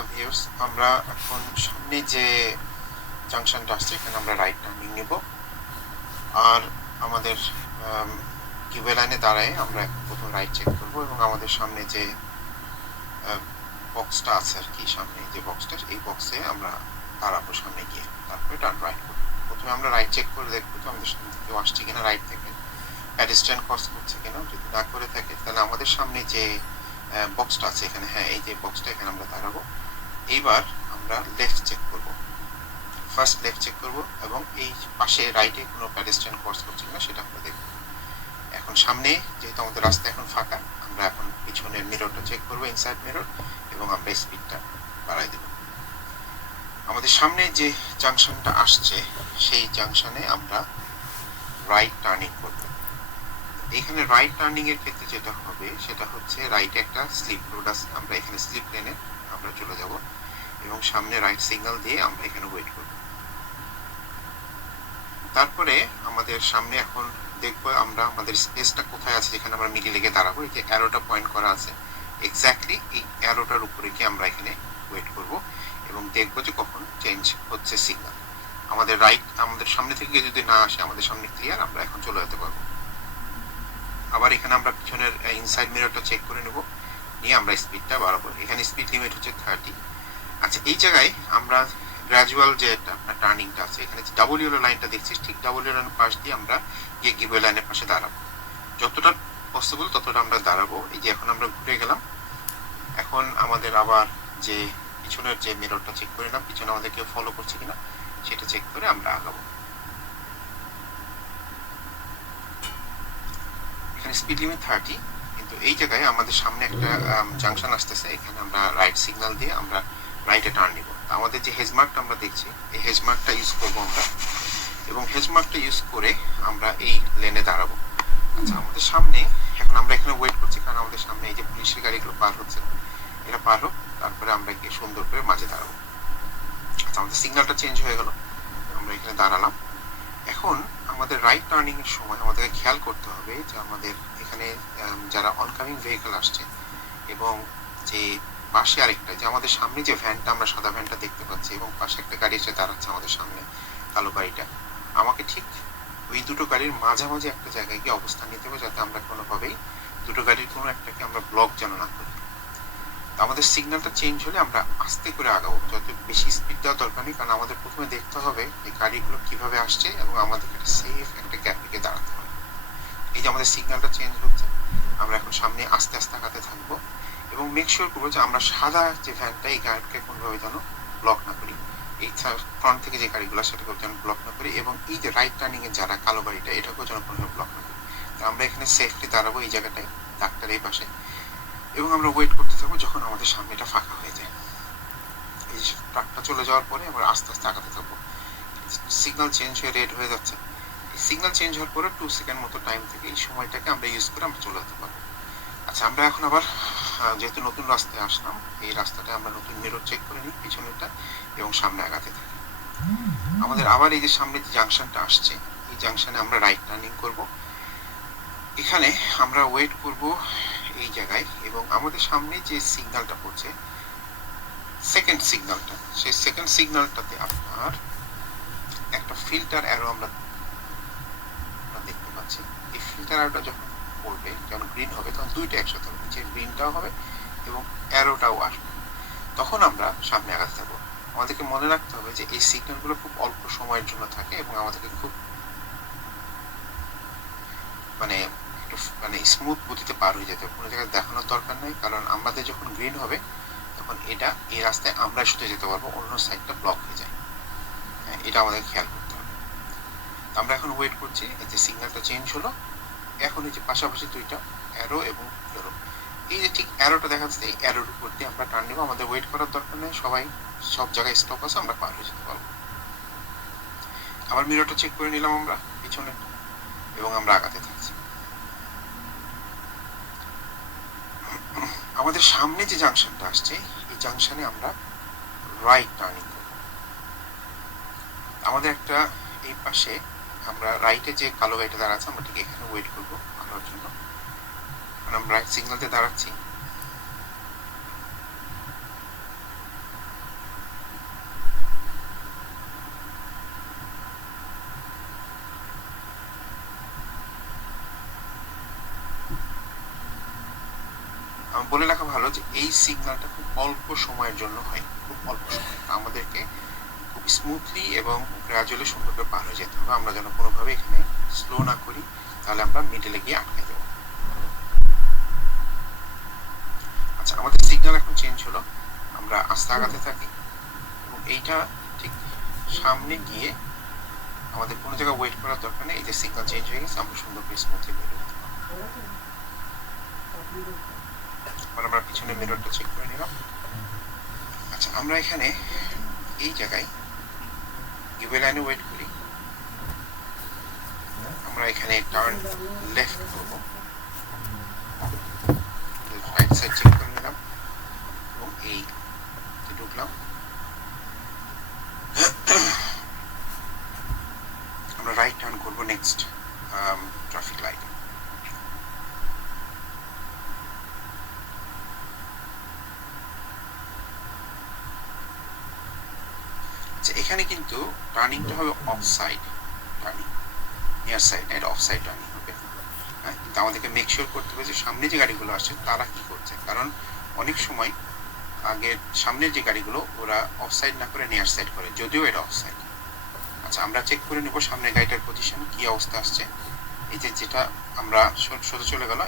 দেখা ভিউয়ার্স, আমরা এখন সামনে যে জাংশনটা আসছে এখানে আমরা রাইট টার্নিং নিব। আর আমাদের কিউবে লাইনে দাঁড়ায় আমরা প্রথম রাইট চেক করব এবং আমাদের সামনে যে বক্সটা আছে আর কি, সামনে যে বক্সটা, এই বক্সে আমরা দাঁড়াবো সামনে গিয়ে, তারপরে টার্ন রাইট করবো। প্রথমে আমরা রাইট চেক করে দেখবো যে আমাদের সামনে কেউ আসছে কিনা, রাইট থেকে প্যাডেস্ট্রিয়ান ক্রস করছে কিনা। যদি না করে থাকে তাহলে আমাদের সামনে যে বক্সটা আছে এখানে, হ্যাঁ এই যে বক্সটা, এখানে আমরা দাঁড়াবো। এইবার আমরা লেফট চেক করব, ফার্স্ট লেফট চেক করব এবং এই পাশে রাইটে কোনো প্যাডেস্ট্রিয়ান ক্রস করছে কিনা সেটা আমরা দেখব। এখন সামনে যেহেতু আমাদের রাস্তা এখন ফাঁকা, আমরা এখন পিছনের মিররটা চেক করবো, ইনসাইড মিরর, এবং আমরা স্পিডটা বাড়াই দেব। আমাদের সামনে যে জাংশনটা আসছে সেই জাংশনে আমরা রাইট টার্নিং করব। এইখানে রাইট টার্নিং এর ক্ষেত্রে যেটা হবে সেটা হচ্ছে রাইটে একটা স্লিপ রোড আছে, আমরা এখানে স্লিপ লেনে আমরা চলে যাব এবং সামনে রাইট সিগন্যাল দিয়ে আমরা এখানে ওয়েট করব। তারপরে আমাদের সামনে এখন দেখবো আমরা আমাদের স্পেসটা কোথায় আছে, যেখানে আমরা মিডিলে গিয়ে দাঁড়াবো। এই যে অ্যারোটা পয়েন্ট করা আছে, এক্স্যাক্টলি এই অ্যারোটার উপরে গিয়ে আমরা এখানে ওয়েট করব এবং দেখবো যে কখন চেঞ্জ হচ্ছে সিগন্যাল। আমাদের রাইট আমাদের সামনে থেকে যদি না আসে, আমাদের সামনে ক্লিয়ার, আমরা এখন চলে যেতে পারবো। আবার এখানে আমরা পিছনের ইনসাইড মিররটা চেক করে নেব, নিয়ে আমরা স্পিডটা বাড়াবো। এখানে স্পিড লিমিট হচ্ছে 30। আচ্ছা, এই জায়গায় আমরা গ্র্যাজুয়াল যে আপনার টার্নিংটা আছে, এখানে যে ডাবল ইয়েলো লাইনটা দেখছি, ঠিক ডাবল ইয়েলো লাইনের পাশ দিয়ে আমরা গিয়ে গিভওয়ে লাইনের পাশে দাঁড়াবো। যতটা পসিবল ততটা আমরা দাঁড়াবো। এই যে এখন আমরা ঘুরে গেলাম, এখন আমাদের আবার যে পিছনের যে মিররটা চেক করে নিলাম, পিছনে আমাদের কেউ ফলো করছে কিনা সেটা চেক করে আমরা আগাবো। এখানে স্পিড লিমিট 30, কিন্তু এই জায়গায় আমাদের সামনে একটা জাংশন আসতেছে, এখানে আমরা রাইট সিগন্যাল দিয়ে আমরা রাইটে টার্ন নিব। আমাদের যে হেজমার্কটা আমরা দেখছি, এই হেজমার্কটা ইউজ করবো আমরা, এবং হেজমার্কটা ইউজ করে আমরা এই লেনে দাঁড়াবো। আচ্ছা, আমাদের সামনে এখন আমরা এখানে ওয়েট করছি, কারণ আমাদের সামনে এই যে পুলিশের গাড়িগুলো পার হচ্ছে, এটা পার হোক, তারপরে আমরা গিয়ে সুন্দর করে মাঝে দাঁড়াবো। আচ্ছা, আমাদের সিগন্যালটা চেঞ্জ হয়ে গেল, আমরা এখানে দাঁড়ালাম। এখন আমাদের রাইট টার্নিং এর সময় আমাদেরকে খেয়াল করতে হবে যে আমাদের এখানে যারা অনকামিং ভেহিকল আসছে এবং যে পাশে আরেকটা, যে আমাদের সামনে যে ভ্যানটা, আমরা সাদা ভ্যানটা দেখতে পাচ্ছি এবং পাশে একটা গাড়ি এসে দাঁড়াচ্ছে আমাদের সামনে, কালো গাড়িটা, আমাকে ঠিক ওই দুটো গাড়ির মাঝামাঝি একটা জায়গায় গিয়ে অবস্থান নিতে হবে, যাতে আমরা কোনোভাবেই দুটো গাড়ির কোনো একটাকে আমরা ব্লক যেন না করি। আমাদের সিগন্যালটা চেঞ্জ হলে আমরা আস্তে করে আগাবো, যত বেশি স্পিড দেওয়ার দরকার নেই, কারণ আমাদের প্রথমে দেখতে হবে এই গাড়িগুলো কিভাবে আসছে এবং আমাদেরকে একটা সেফ একটা গ্যাপে দাঁড়াতে হবে। এই যে আমাদের সিগন্যালটা চেঞ্জ হচ্ছে, আমরা এখন সামনে আস্তে আস্তে আগাতে থাকবো এবং মেক শিওর করবো যে আমরা সাদা যে ভ্যানটা, এই গাড়িকে কোনোভাবে যেন ব্লক না করি, এই ফ্রন্ট থেকে যে গাড়িগুলো সেটাকেও যেন ব্লক না করি, এবং এই যে রাইট টার্নিং এর যারা কালো গাড়িটা, এটাকেও যেন কোনোভাবে ব্লক না করি। আমরা এখানে সেফলি দাঁড়াবো এই জায়গাটায়, ডাক্তার এই পাশে, এবং আমরা ওয়েট করতে থাকবো যখন আমাদের সামনেটা ফাঁকা হয়ে যায়। এই ট্রাকটা চলে যাওয়ার পরে আমরা আস্তে আস্তে আগাতে থাকবো। সিগন্যাল চেঞ্জ হয়ে রেড হয়ে যাচ্ছে, সিগন্যাল চেঞ্জ হওয়ার পরে 2 সেকেন্ড মতো টাইম থেকে এই সময়টাকে আমরা ইউজ করে আমরা চলে যেতে পারবো। আচ্ছা, আমরা এখন আবার যেহেতু নতুন রাস্তায় আসলাম, এই রাস্তাটা আমরা নতুন মিরর চেক করে নিই পিছনেরটা এবং সামনে আগাতে থাকি। আমাদের আবার এই যে সামনে যে জাংশনটা আসছে, এই জাংশনে আমরা রাইট টার্নিং করব। এখানে আমরা ওয়েট করব এই জায়গায়, এবং আমাদের সামনে যে সিগন্যালটা পড়ছে, সেকেন্ড সিগন্যালটা, সেই সেকেন্ড সিগন্যালটাতে আপনার একটা ফিল্টার অ্যারো আমরা দেখতে পাচ্ছি। এই ফিল্টার অ্যারোটা যখন পড়বে, যখন গ্রিন হবে, তখন দুইটা একসাথে হবে, নিচে গ্রিনটাও হবে এবং অ্যারোটাও আসবে, তখন আমরা সামনে আগাতে থাকবো। আমাদেরকে মনে রাখতে হবে যে এই সিগন্যালগুলো খুব অল্প সময়ের জন্য থাকে এবং আমাদেরকে খুব মানে স্মুথ গতিতে পার হয়ে যেতে হবে, কোনো জায়গায় দেখানোর দরকার নেই, কারণ আমাদের যখন গ্রিন হবে তখন এটা এই রাস্তায় আমরা শুধু যেতে পারবো, অন্য সাইডটা ব্লক হয়ে যায়। হ্যাঁ, এটা আমাদের খেয়াল করতে হবে। আমরা এখন ওয়েট করছি, এই যে সিগন্যালটা চেঞ্জ হলো, এখন এই যে পাশাপাশি দুইটা অ্যারো এবং অ্যারো, এই যে ঠিক অ্যারোটা দেখা যাচ্ছে, এই অ্যারোর উপর দিয়ে আমরা টার্ন নেবো। আমাদের ওয়েট করার দরকার নেই, সবাই সব জায়গায় স্টপ আছে, আমরা পার হয়ে যেতে পারবো। আবার মিররটা চেক করে নিলাম আমরা পিছনে, এবং আমরা আগাতে থাকছি। আমাদের সামনে যে জাংশনটা আসছে, এই জাংশনে আমরা রাইট টার্নিং করব। আমাদের একটা এই পাশে আমরা রাইটে যে কালো গাড়িটা দাঁড়াচ্ছে, আমরা ঠিক এখানে ওয়েট করবো আনার জন্য, কারণ আমরা রাইট সিগন্যালতে দাঁড়াচ্ছি। বলে রাখা ভালো যে এই সিগন্যালটা খুব অল্প সময়ের জন্য হয়, খুব অল্প সময়। আমাদেরকে খুব স্মুথলি এবং গ্রাজুয়ালি সুন্দরভাবে পার হয়ে যেতে হবে। আমরা যেন কোনোভাবে এখানে স্লো না করি, তাহলে আমরা মিডলে গিয়ে আটকে দেবো। আচ্ছা, আমাদের সিগন্যাল এখন চেঞ্জ হলো, আমরা আস্তে আগাতে থাকি এবং এইটা ঠিক সামনে গিয়ে আমাদের কোনো জায়গায় ওয়েট করার দরকার নেই। এই যে সিগন্যাল চেঞ্জ হয়ে গেছে, আমরা সুন্দর করে স্মুথলি বের হতে পারবো। আমরা পিছনে মিররটা চেক করে নিলাম। আচ্ছা, আমরা এখানে এই জায়গায় গিভওয়ে লাইনে ওয়েট করি। আমরা এখানে টার্ন লেফট করবো, রাইট সাইড চেক করে নিলাম এবং এই ঢুকলাম। আমরা রাইট টার্ন করবো নেক্সট ট্রাফিক লাইট। আচ্ছা, এখানে কিন্তু টার্নিংটা হবে অফসাইড টার্নিং, নিয়ার সাইড না, এটা অফসাইড টার্নিং হবে। কিন্তু আমাদেরকে মেক শিওর করতে হবে যে সামনে যে গাড়িগুলো আসছে তারা কি করছে, কারণ অনেক সময় আগের সামনের যে গাড়িগুলো ওরা অফসাইড না করে নিয়ার সাইড করে, যদিও এটা অফসাইড। আচ্ছা, আমরা চেক করে নেব সামনের গাড়িটার পজিশন কি অবস্থা আসছে। এই যে যেটা আমরা সোজা চলে গেল,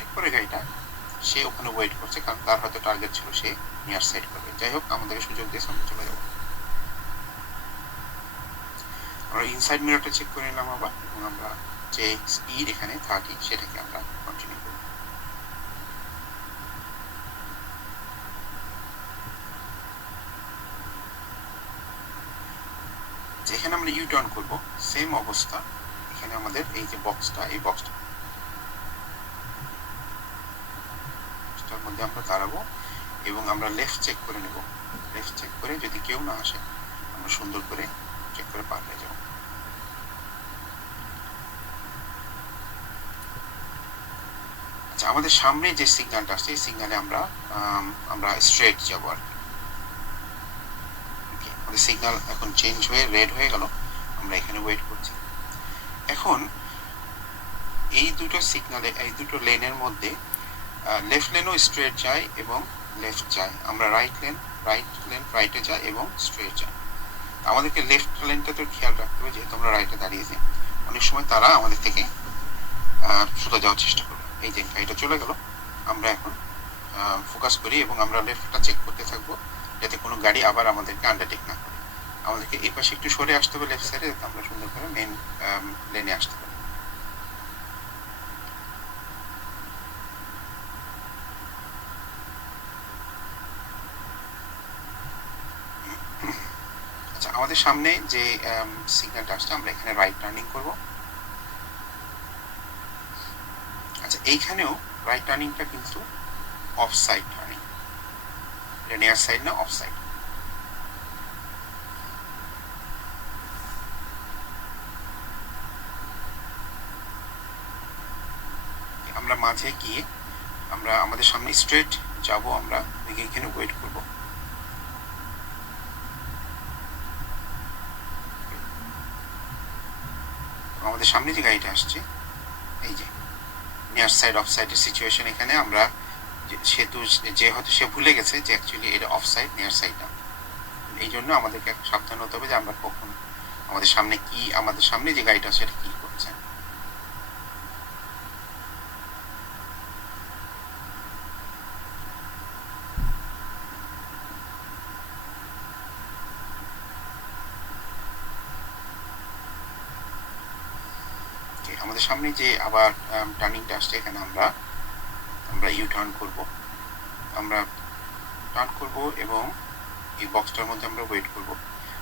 এরপরে গাড়িটা সে ওখানে ওয়েট করছে, কারণ তার হয়তো টার্গেট ছিল সে নিয়ার সাইড করবে। যাই হোক, আমাদেরকে সুযোগ দিয়ে সামনে চলে যাব। আমরা ইনসাইড মিররটা চেক করে নিলাম আবার, এবং আমরা যে স্পিড এখানে 30 সেটাকে আমরা কন্টিনিউ করব। এখানে আমরা ইউ টার্ন করবো, সেম অবস্থা। এখানে আমাদের এই যে বক্সটা, এই বক্সটার মধ্যে আমরা দাঁড়াবো এবং আমরা লেফট চেক করে নেব। লেফট চেক করে যদি কেউ না আসে, আমরা সুন্দর করে চেক করে পার হয়ে যাব। আচ্ছা, আমাদের সামনে যে সিগন্যালটা আসছে এই সিগন্যালে আমরা স্ট্রেট যাবো আর কি। আমাদের সিগন্যাল এখন চেঞ্জ হয়ে রেড হয়ে গেল, আমরা এখানে ওয়েট করছি। এখন এই দুটো সিগন্যালে, এই দুটো লেনের মধ্যে লেফট লেনও স্ট্রেট যায় এবং লেফট যায়, আমরা রাইট লেন রাইটে যায় এবং স্ট্রেট যায়। আমাদেরকে লেফট লেনটা তো খেয়াল রাখতে হবে, যেহেতু আমরা রাইটে দাঁড়িয়েছি, অনেক সময় তারা আমাদের থেকে সোজা যাওয়ার চেষ্টা করবে। এই যে গাড়িটা চলে গেল, আমরা এখন ফোকাস করি এবং আমরা লেফটটা চেক করতে থাকবো, যাতে কোনো গাড়ি আবার আমাদেরকে আন্ডারটেক না করে। আমাদেরকে এই পাশে একটু সরে আসতে হবে লেফট সাইডে, যাতে আমরা সুন্দর করে মেন লেনে আসতে পারি। আচ্ছা, আমাদের সামনে যে সিগন্যালটা আসছে, আমরা এখানে রাইট টার্নিং করব। আচ্ছা, এইখানেও রাইট টার্নিংটা কিন্তু অফ সাইড টার্নিং, এটা নিয়ার সাইড না, অফ সাইড। আমরা মাঝে গিয়ে আমরা আমাদের সামনে স্ট্রেট যাব, আমরা এখানে ওয়েট করব। আমাদের সামনে যে গাড়িটা আসছে, এই যে নিয়ার সাইড অফ সাইডের সিচুয়েশন, এখানে আমরা সেতু যে হয়তো সে ভুলে গেছে যে অ্যাকচুয়ালি এটা অফ সাইড নিয়ার সাইড না। এই জন্য আমাদেরকে সাবধান হতে হবে যে আমরা কখন আমাদের সামনে যে গাড়িটা সেটা কি করছে। আমাদের সামনে যে আবার টার্নিংটা আসছে, এখানে আমরা ইউ টার্ন করব, আমরা টার্ন করব এবং এই বক্সটার মধ্যে আমরা ওয়েট করব।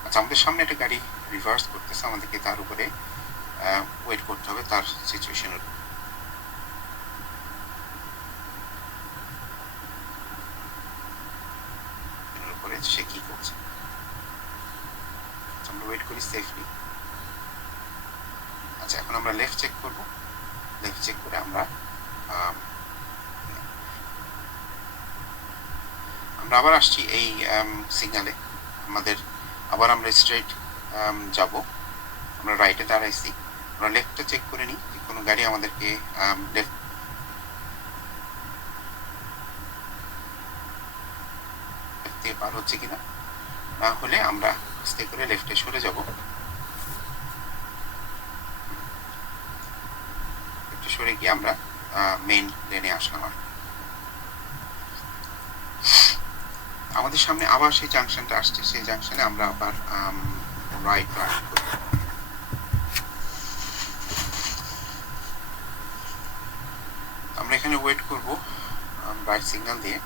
আচ্ছা, আমাদের সামনে একটা গাড়ি রিভার্স করতেছে, আমাদেরকে তার উপরে ওয়েট করতে হবে, তার সিচুয়েশনের উপরে সে কি করছে। আমরা ওয়েট করি সেফলি। আচ্ছা, এখন আমরা লেফট চেক করব। লেফট চেক করে আমরা আবার আসছি এই সিগন্যালে। আমরা স্ট্রেট যাব। আমরা রাইটে দাঁড়াইছি, আমরা লেফটটা চেক করে নিই যে কোনো গাড়ি আমাদেরকে লেফট দিয়ে পার হচ্ছে কিনা। না হলে আমরা আস্তে করে লেফটে সরে যাব। লেফটে সরে গিয়ে আমরা মেইন লেনে আসলাম। আর আমাদের সামনে আবার সেই জাংশনটা আসছে, সেই জাংশনে আমরা আবার রাইট টার্ন করব। আমরা এখানে ওয়েট করব রাইট সিগন্যাল দিয়ে।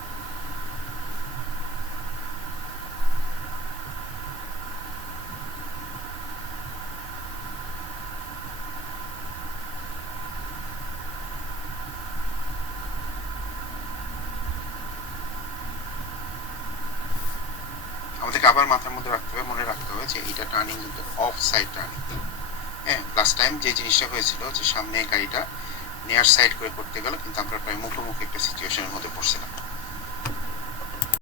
আমাদেরকে আবার মাথার মধ্যে রাখতে হবে, মনে রাখতে হবে যে এটা টার্নিং কিন্তু অফ সাইড টার্নিং। হ্যাঁ, লাস্ট টাইম যে জিনিসটা হয়েছিল যে সামনে গাড়িটা নিয়ার সাইড করে করতে গেল, কিন্তু আমরা প্রায় মুখোমুখি একটা সিচুয়েশনের মধ্যে পড়ছিলাম।